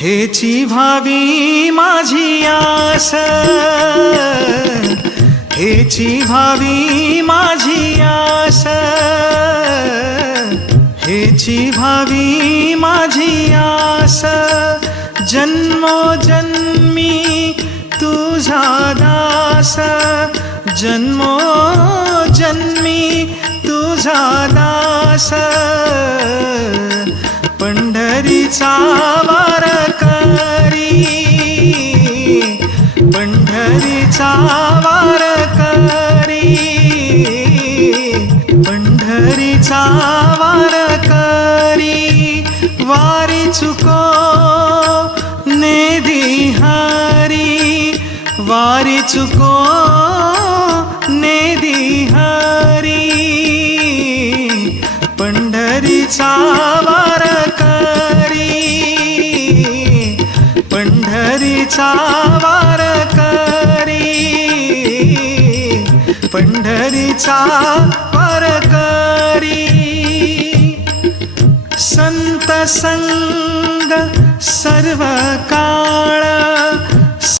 हेची भावी माझी आस हेची भावी माझी आस हेची भावी माझी आस जन्मोजन्मी तुझा दास. जन्मोजन्मी तुझा दास. पंढरीचा वारकरी पंढरीचा वारकरी वारी चुको नेदिहारी वारी चुको नेदिहारी पंढरीचा वारकरी पंढरीचा वारकरी पंढरीचा परकरी. संत संग सर्व का